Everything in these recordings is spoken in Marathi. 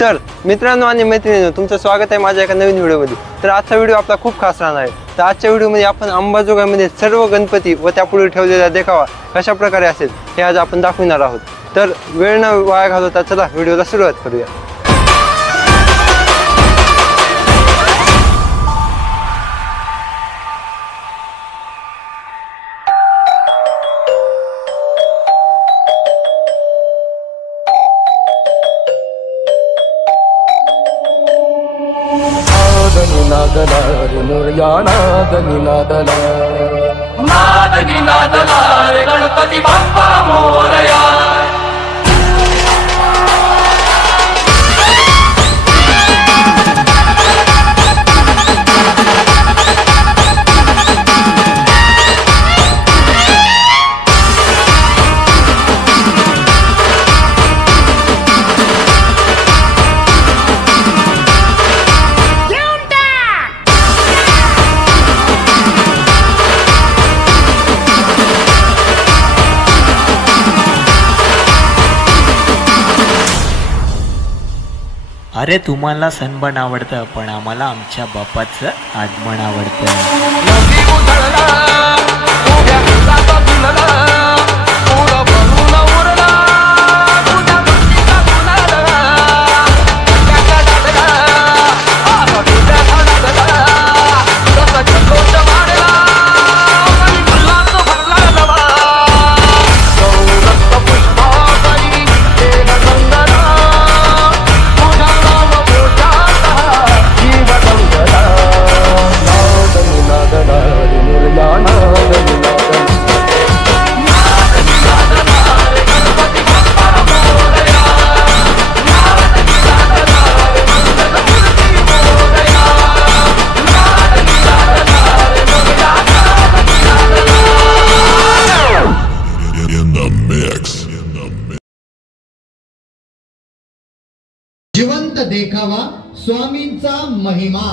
तर मित्रांनो आणि मैत्रिणींनो, तुमचं स्वागत आहे माझ्या एका नवीन व्हिडिओमध्ये। तर आजचा व्हिडिओ आपला खूप खास राहणार आहे। तर आजच्या व्हिडिओमध्ये आपण अंबाजोगाईमध्ये सर्व गणपती व त्यापुढे ठेवलेला देखावा कशा प्रकारे असेल हे आज आपण दाखवणार आहोत। तर वेळ न वाया घालवता चला व्हिडिओला सुरुवात करूया। गणपती बाप्पा मोरया। अरे तुम्हाला सणबन आवडतं, पण आम्हाला आमच्या बाप्पाचं आगमन आवडतं। जिवंत देखावा स्वामींचा महिमा।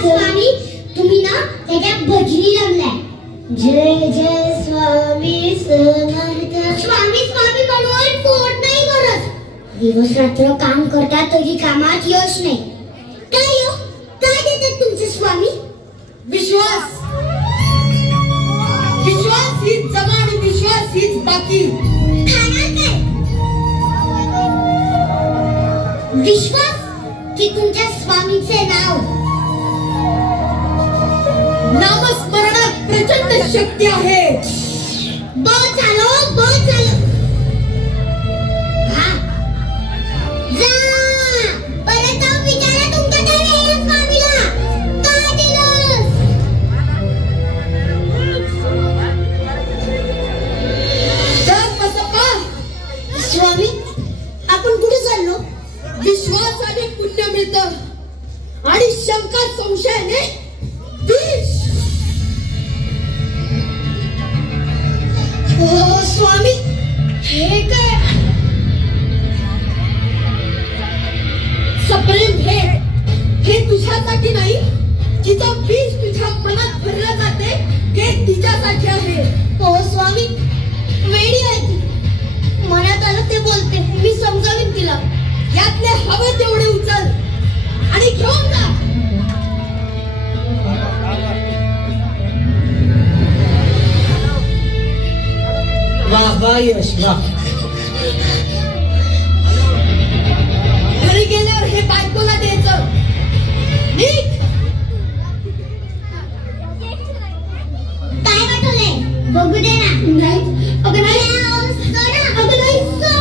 स्वामी तुम्ही ना त्याच्या भजनी लागलाय। जय जय स्वामी समर्थ। स्वामी स्वामी म्हणून पोट नाही करत, दिवस रात्र काम करतात तरी कामात यश नाही। काय देतात तुमचे स्वामी? विश्वास। विश्वास हीच जमा आणि विश्वास हीच बाकी। खाणार काय? विश्वास की तुमच्या स्वामीचे नाव? नामस्मरणात प्रचंड शक्ती आहे। बहुत झालं, बहुत झालं। हा जा परत जाऊन विचारा तुमच्या त्या स्वामीला काय दिलं। स्वामी आपण कुठे चाललो? विश्वासाने पुण्य मिळतं आणि शंका संशयाने विष। स्वामी हे काय? सप्रेम हे तुझ्यासाठी नाही, जिचं बीज तुझ्या मनात भरलं जाते हे तिच्यासाठी आहे। हो स्वामी, वेडी आहे ती, मनात आलं ते बोलते, मी समजावीन तिला। यातले हवे तेवढे उचल आणि घेऊन जा। वाह यश वाह। घरी गेल्यावर हे बायकोला द्यायचं। काय वाटलंय बघू दे ना। नाही अगं नाही, सोडा अगं नाही, सोडा।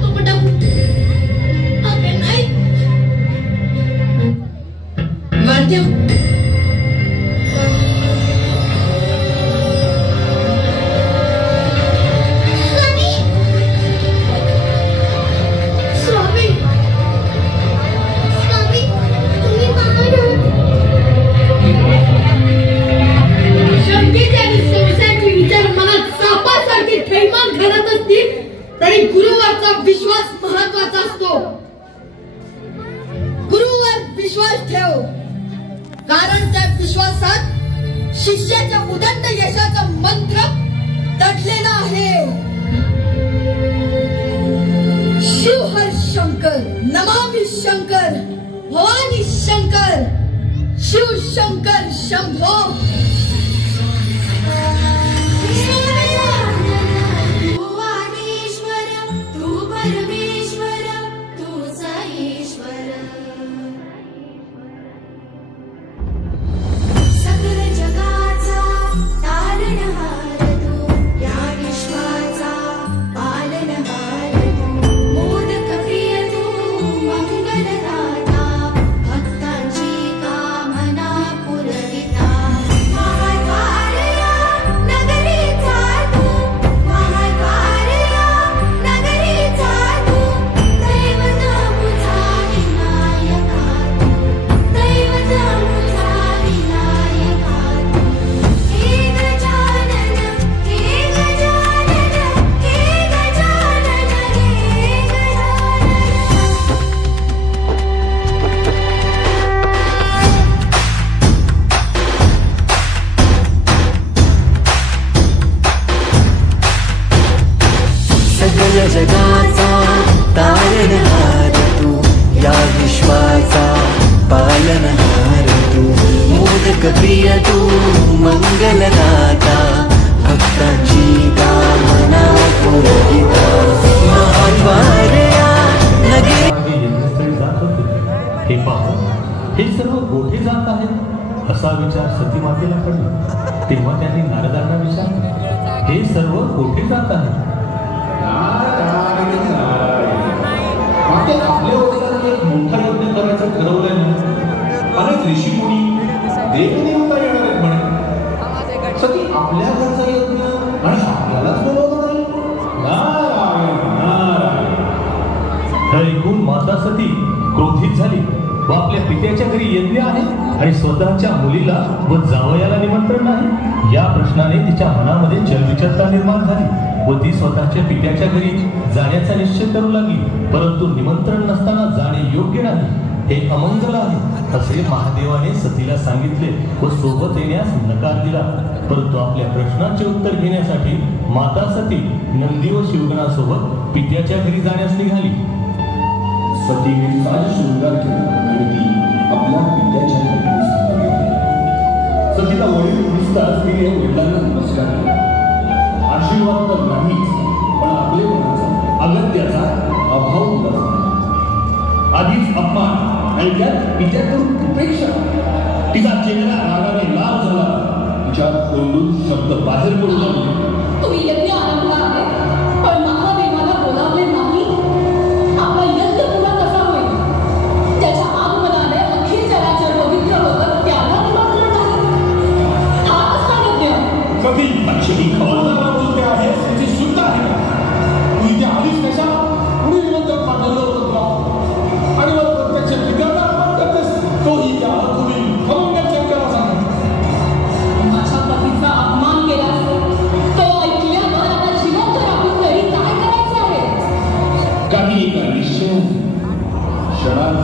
तो पटापट अगं नाही वाद्य। स्वामी तुम्ही बाहेर ठेव, कारण त्या विश्वासात शिष्याच्या उदंड यशाचा मंत्र दडलेला आहे. शिव हर शंकर, नमामि शंकर, भवानी शंकर, शिव शंकर शंभो. जगाचा तारणहार तू, या विश्वाचा पालनहार तू, मोदक प्रिय तू, मंगलदाता, भक्तांची कामना पुरविता, महाद्वारया नगरी. हे पाहू, हे सर्व कोठे जात आहेत असा विचार सतीमातेला पडला. तेव्हा त्यांनी नारदांना विचारले, हे सर्व कोठे जात आहेत? आपल्या वडिलांनी एक मोठा यज्ञ करायचं ठरवल्याने अनेक ऋषीमुनी देवदेवता येणार आहेत म्हणे. सती आपल्या घरचा यज्ञ आणि आपल्यालाच बोलवलं नाही. हे ऐकून माता सती क्रोधित झाली व आपल्या पित्याच्या घरी यज्ञ आहे आणि स्वतःच्या मुलीला व जावयाला निमंत्रण नाही या प्रश्नाने तिच्या मनामध्ये चलविचलता निर्माण झाली व ती स्वतःच्या पित्याच्या घरी जाण्याचा निश्चय करू लागली. परंतु निमंत्रण नसताना जाणे योग्य नाही, हे अमंगल आहे असे महादेवाने सतीला सांगितले व सोबत येण्यास नकार दिला. परंतु आपल्या प्रश्नाचे उत्तर घेण्यासाठी माता सती नंदी व शिवगणासोबत पित्याच्या घरी जाण्यास निघाली. सतीने साज शृंगार केला आणि ती आपल्या पित्याच्या घरी सतीला वडील दिसताच तिने वडिलांना नमस्कार केला. आशीर्वाद तर नाहीच, पण आपलेपणाचा अगत्याचा अभाव दिला. आधीच अपमान आणि त्यात तिच्याकडून उपेक्षा. तिचा चेहरा रागाने लाल झाला. तिच्या तोंडून शब्द बाहेर पडू लागले. तू यज्ञ आरंभला आहे, पण महादेवाला बोलावले नाही. आपला यज्ञ पुरा कसा होईल? त्याच्या आगमनाने अखिल जगाच्या पवित्र होतं, त्याला निमंत्रण नाही. हा कसा यज्ञ? कधी अक्षरी खबरदार बोलते आहे, त्याची शुद्ध आहे. तू इथे आलीच कशा? कुणी निमंत्रण पाठवलं होतं तुला? आणि मग प्रत्यक्ष पित्याला अपमान करतेस, तोही त्या कुणी खमंगल शंकराला सांग. माझ्या पतीचा अपमान केला, तो ऐकल्यावर आता जिवंत राहून तरी काय करायचं आहे? काही एका निश्चय क्षणात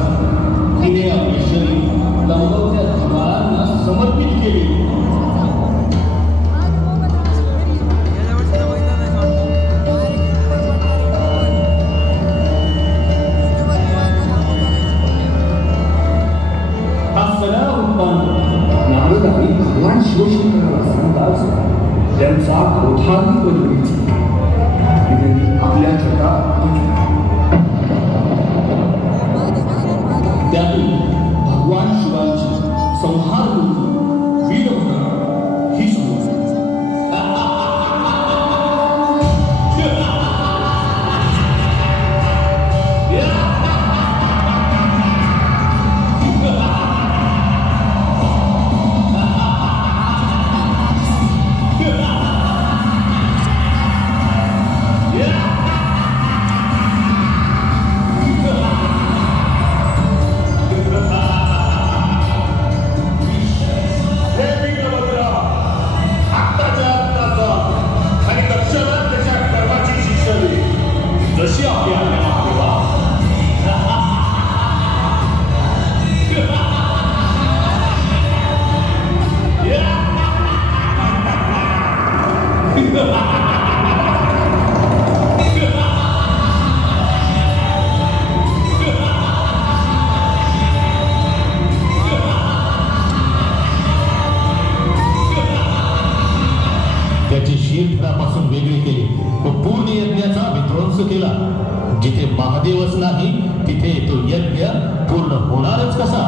तिने आपले शरीर लंबवत्या ज्वाळांना समर्पित केले. नारदांनी भगवान शिवशंकराला सांगताच त्यांचा क्रोधाने परिणिती त्यांनी आपल्या जटा त्यातून भगवान शिवांची संहार मूर्ती वीरभद्रा ही समोर जिथे महादेवच नाही तिथे तो यज्ञ पूर्ण होणारच कसा?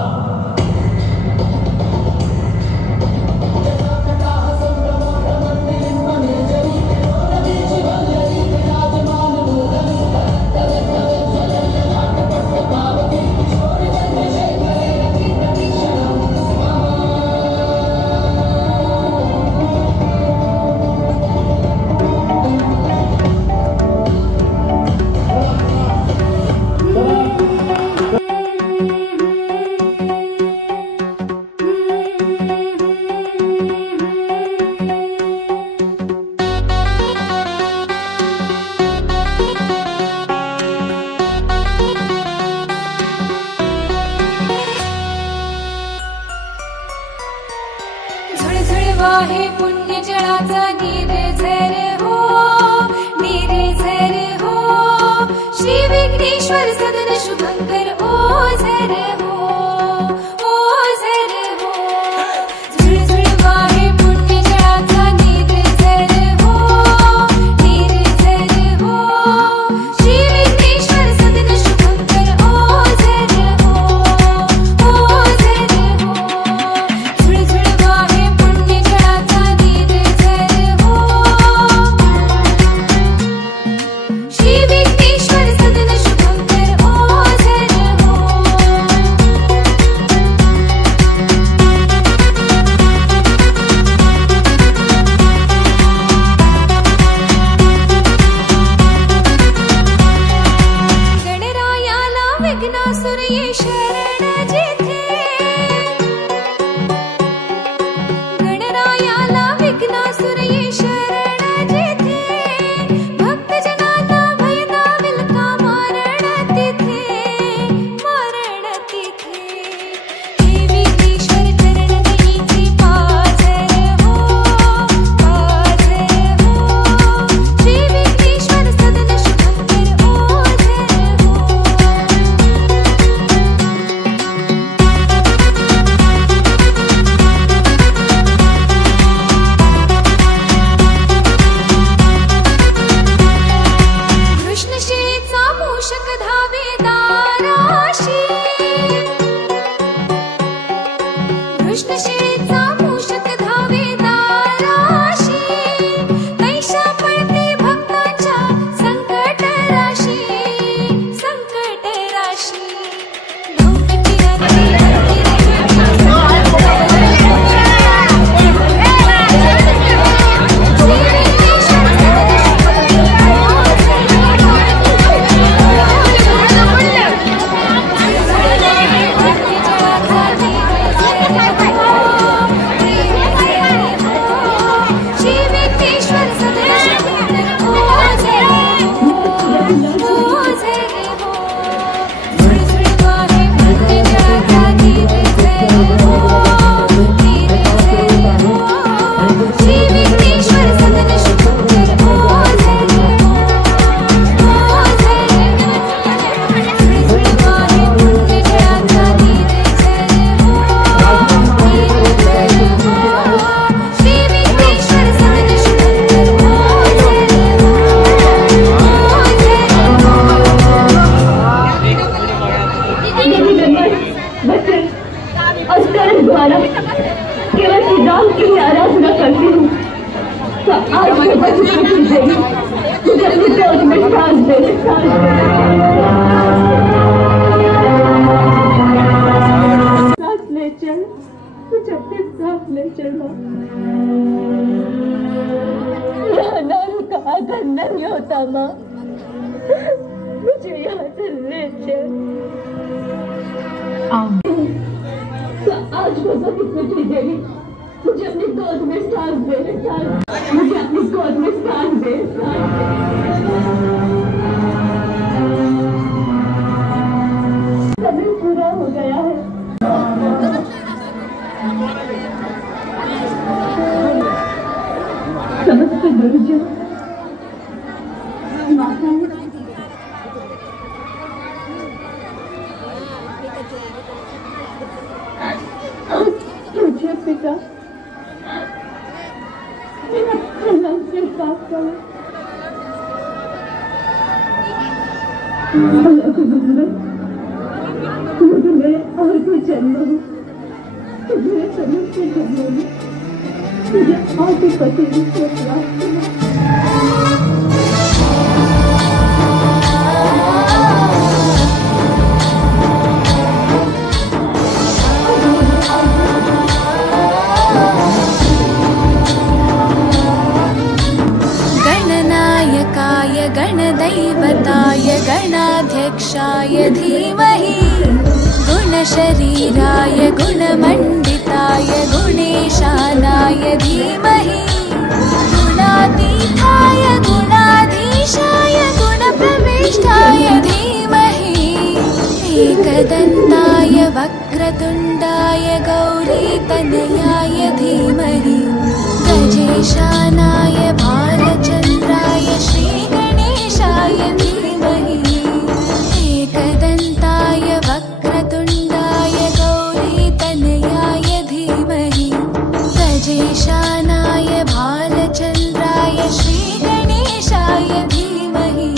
आहे पुण्य जळाचा नीरझर हो, नीरझर हो, श्री विघ्नेश्वर सदन शुभंकर ओझर हो, ओझर हो, झुळझुळ वाहे पुण्य जळाचा नीरझर हो, नीरझर हो, श्री विघ्नेश्वर सदन शुभंकर ओझर हो, ओझर हो, झुळझुळ वाहे पुण्य जळाचा नीरझर हो, श्री विघ्नेश्वर सदन शुभंकर ओझर हो. गणरायाला विघ्नासुर ये शरण जेथे, गणरायाला विघ्नासुर ये शरण जेथे, भक्तजनांना भय दावेल का मारण तिथे, मारण तिथे. हे विघ्नेश्वर चरण देईचे पाझर हो, पाझर हो, श्री विघ्नेश्वर सदन शुभंकर ओझर हो. कृष्णशिळेचा मूषक धावे दाराशी, कृष्णशिळेचा मूषक धावे दाराशी, कैशा पळते भक्तांच्या संकट राशी, संकट राशी. भौकटी रात्री श्री विघ्नेश्वर सदन शुभंकर ओझर हो, ओझर हो, झुळझुळ वाहे पुण्य जळाचा नीरझर हो, नीरझर हो, श्री विघ्नेश्वर सदन शुभंकर ओझर हो, ओझर हो, झुळझुळ वाहे पुण्य जळाचा नीरझर हो, नीरझर हो, श्री विघ्नेश्वर सदन शुभंकर ओझर हो, अस्तर द्वारा केवल श्री राम की ही आराधना करती हूँ, तो आज मैं बचपन से मुझे अपनी गोद में सांस दे, सांस ले चल, मुझे अपने साथ ले चलो. रहना का आदर नहीं होता माँ, मुझे यहाँ से ले चल. तो आज वो बड़ी चली गई, मुझे अपनी गोद में सांस दे, सांस, मुझे अपनी गोद में सांस दे, सांस दे. समय पूरा हो गया है. नमस्ते गुरुजी. माता मुझे पिता मेरा कलम से साफ करो. मैं और कोई जन्म हूँ मेरे समझ के जन्म में मुझे और भी पति को प्राप्त हुआ। गणनायकाय गणदैवताय गणाध्यक्षाय धीमहि गुणशरीराय गुणमण्डिताय गुणेशानाय धीमहि गुणातीताय गुणाधीशाय गुणप्रविष्टाय धीमहि एकदन्ताय वक्रतुण्डाय गौरीतनयाय धीमहि गजेशानाय भालचन्द्राय श्रीगणेशाय धीमहि एकदन्ताय वक्रतुण्डाय गौरीतनयाय धीमहि गजेशानाय भालचन्द्राय श्रीगणेशाय धीमहि।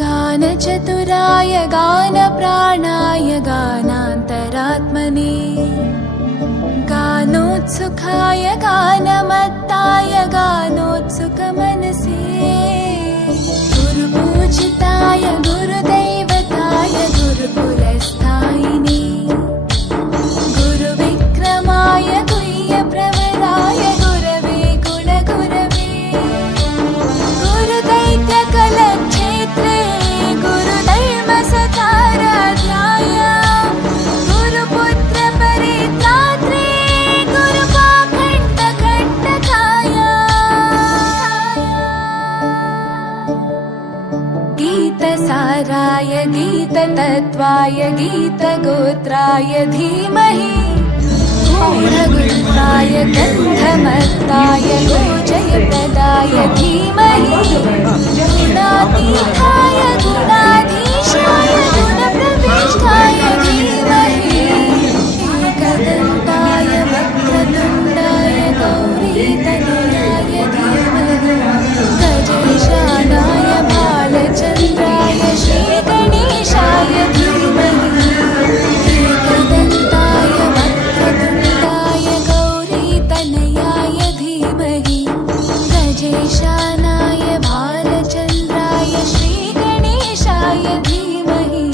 गानचतुराय गानप्राणाय गानान्तरात्मने गानोत्सुकाय गानमत्ताय गानोत्सुकमनसे गुरुपूजिताय गुरुदैवताय गुरुकुलस्थायिने गुरुविक्रमाय गुह्यप्रवराय गुरवे गुणगुरवे गुरुदैत्यकलक्षेत्रे गुरुधर्मसताराध्याय गुरुपुत्रपरित्रात्रे गुरुपाखण्डकण्टकाय गीतसाराय गीततत्त्वाय गीतगोत्राय धीमहि गूढगुप्ताय गन्धमत्ताय गोजयप्रदाय धीमहि गुणातीताय गुणाधीशाय गुणप्रविष्टाय धीमहि एकदन्ताय वक्रतुण्डाय गौरीतनयाय धीमहि गजेशानाय भालचन्द्राय श्रीगणेशाय धीमहि एकदन्ताय वक्रतुण्डाय गौरीतनयाय धीमहि गजेशानाय भालचन्द्राय श्रीगणेशाय धीमहि।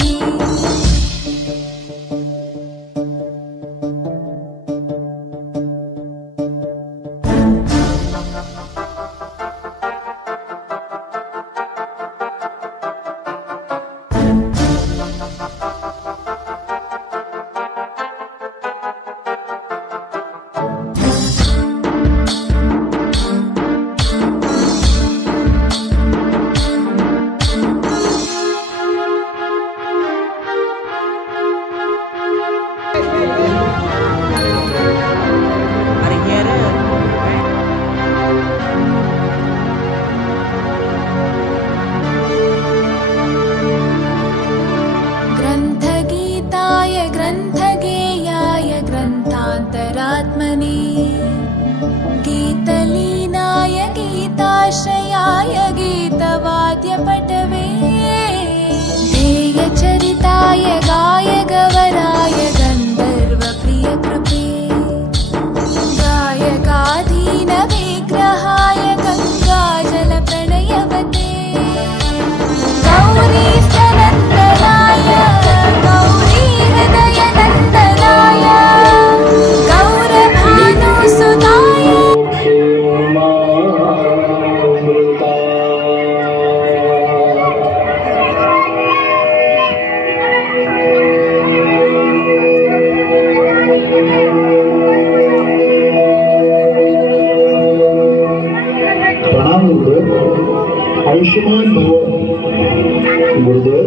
गुरुदेव,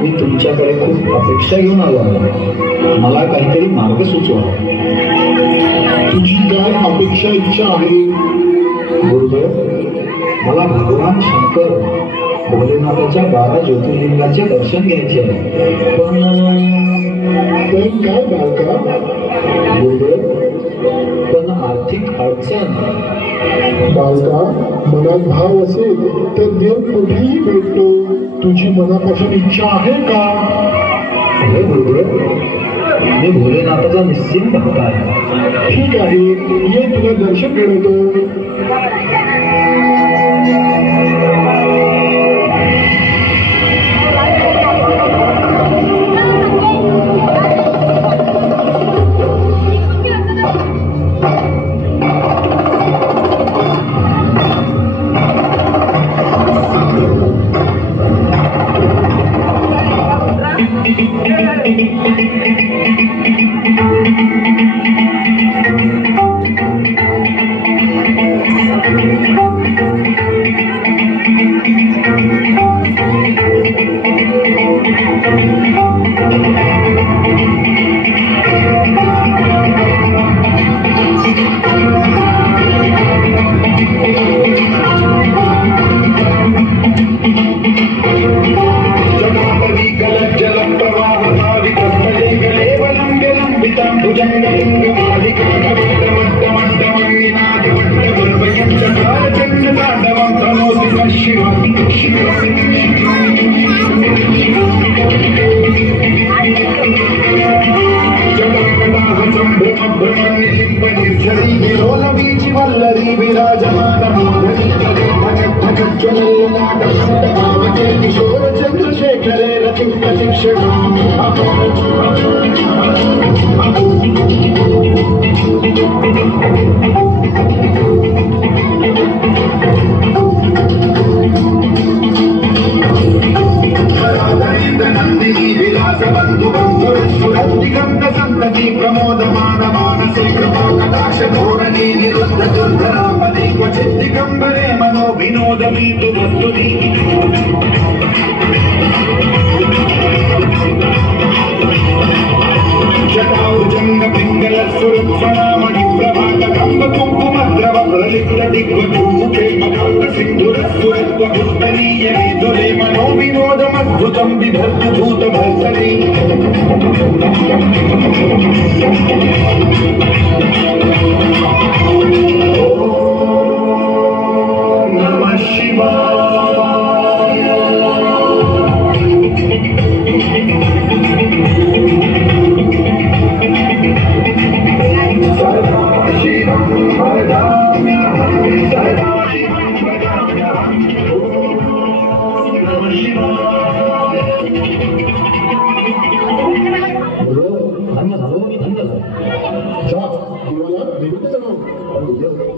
मी तुमच्याकडे खूप अपेक्षा घेऊन आलो आहे. मला काहीतरी मार्ग सुचवा. तुझी काय अपेक्षा इच्छा आहे? गुरुदेव, मला भगवान शंकर भोलेनाथाच्या 12 ज्योतिर्लिंगाचे दर्शन घ्यायचे आहे. पण काय बालका? गुरुदेव, पण आर्थिक अडचण. बालका, मनात भाव असेल तर देव कुठेही भेटतो. तुझी मनापासून इच्छा आहे का? हो गुरुदेव, मी भोलेनाथाचा निश्चित भक्त आहे. ठीक आहे, ये तुला दर्शन घडवतो.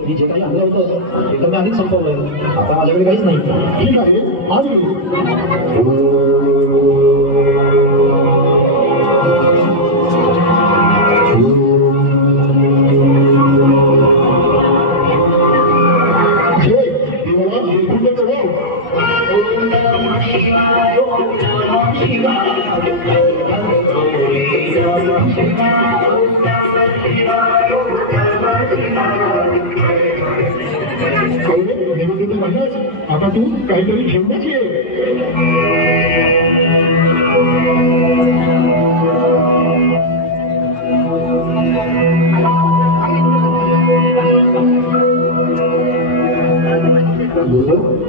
मी जे काही आणलं होतं ते तर मी आधीच संपवलंय. आता माझ्याकडे काहीच नाही. ठीक आहे, आता तू काहीतरी घेऊनच ये.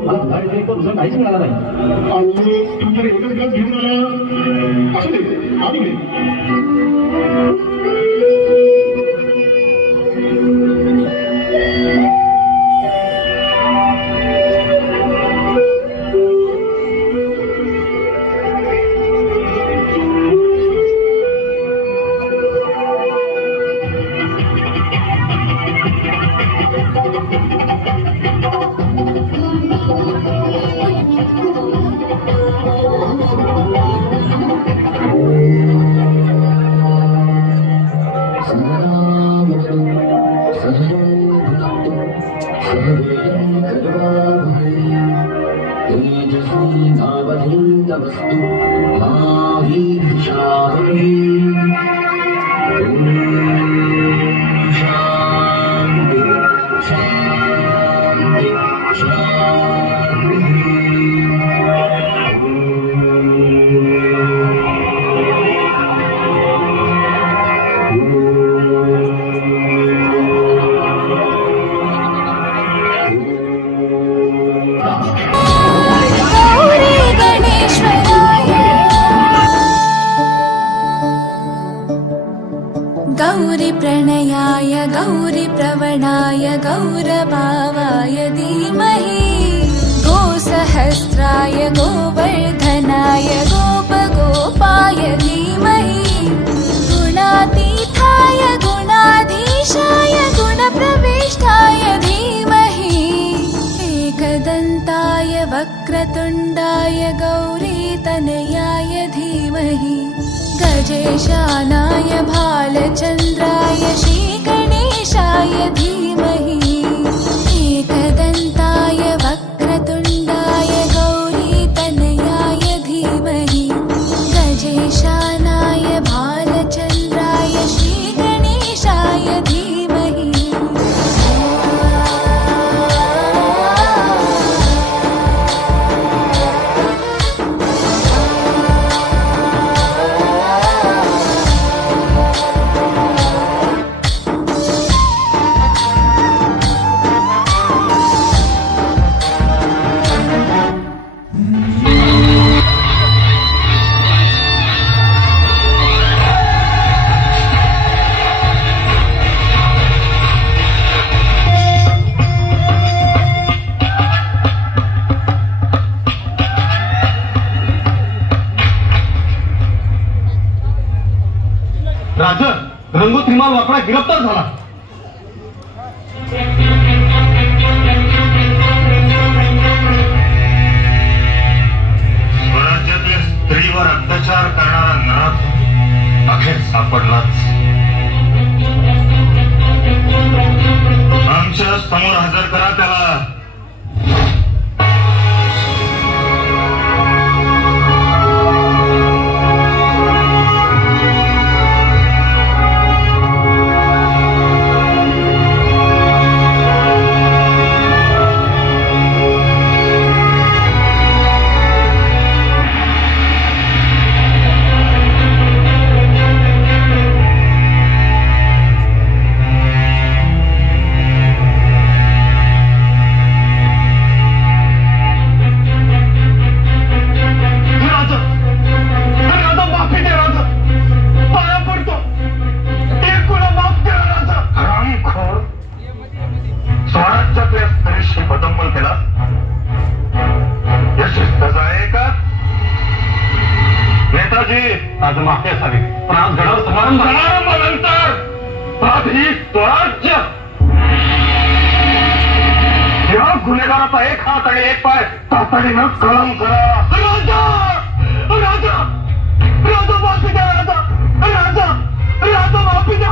मला तुझं काहीच मिळालं नाही. आणि तू जर एवढंच गस घेऊन आला असू दे आणि नावधीतमस्तु मारीशामि शान्ति शान्ति गौरी प्रणयाय गौरी प्रवणाय गौरभावाय धीमहि गोसहस्राय गोवर्धनाय गोपगोपाय धीमहि गुणातीताय गुणाधीशाय गुणप्रविष्टाय धीमहि एकदन्ताय वक्रतुण्डाय गौरीतनयाय धीमहि गजेशानाय भालचन्द्राय श्रीगणेशाय धीमहि एकदन्ताय वक्रतुण्डाय गौरीतनयाय धीमहि गजेशानाय भालचन्द्राय श्रीगणेशाय धीमहि राजा रंगोत्रीमाल वाकडा गिरफ्तार झाला. स्वराज्यातल्या स्त्रीवर अत्याचार करणारा नराध अखेर सापडलाच. आमच्या समोर हजर करा त्याला. आज माफी असावी पण आज घडाव समारंभानंतर आधी स्वराज्य या गुन्हेगाराचा एक हात आणि एक पाय तातडीनं कलम करा. राजा राजा राजा माफी द्या. राजा राजा राजा माफी द्या.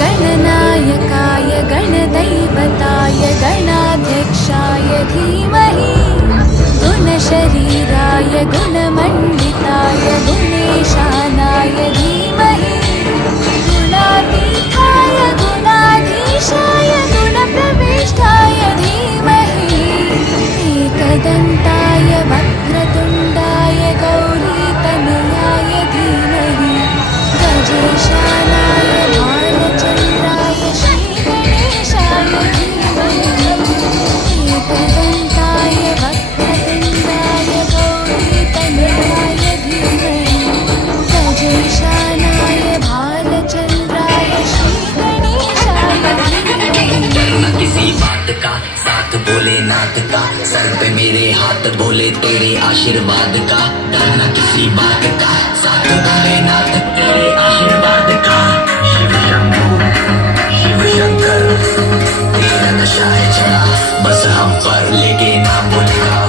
गणनायकाय गणदैवताय गणाध्यक्षाय धीमहि गुणशरीराय गुणमण्डिताय गुणेशानाय धीमहि गुणातीताय गुणाधीशाय गुणप्रविष्टाय धीमहि एकदन्ताय वक्रतुण्डाय गौरीतनयाय धीमहि गजेशानाय भालचन्द्राय श्रीगणेशाय धीमहि एकदन्ताय वक्रतुण्डाय गौरीतनयाय धीमहि गजेशानाय भालचन्द्राय श्रीगणेशाय धीमहि. किसी बात का साथ बोले नाथ का सर पे मेरे हाथ बोले तेरे आशीर्वाद का. डरना किसी बात का साथ बोले नाथ तेरे आशीर्वाद का. शिव शंभू शिव शंकर तेरा नशा है चढ़ा. बस हम पर लेके नाम बोलेगा